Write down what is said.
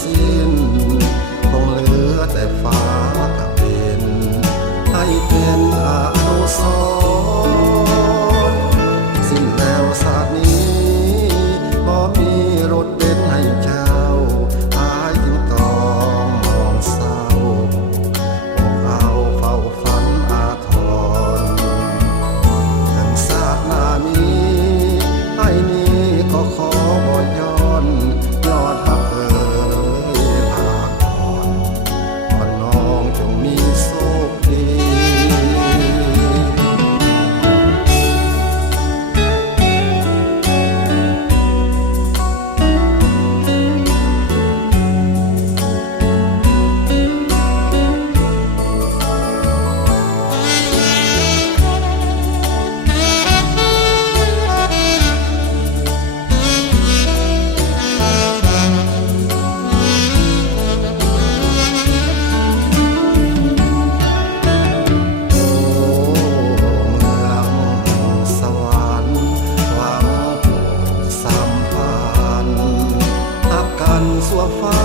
สิ้นคงเหลือแต่ฟ้ากับดินให้เป็นอนุสรณ์สิ้นแล้วศาสตร์นี้บ่มีรถเบนซ์ให้เจ้าอายจึงต้องมองเศร้าอกเอาเฝ้าฝันอาทรถึงศาสตร์หน้ามีไอ้นี้ก็ขอบ่ย้อนยอดหักเอ่ยลาก่อนวันน้องจงมีโชคดี โอ้เมืองสวรรค์หวังผูกสัมพันธ์รักกันสั่วฟ้า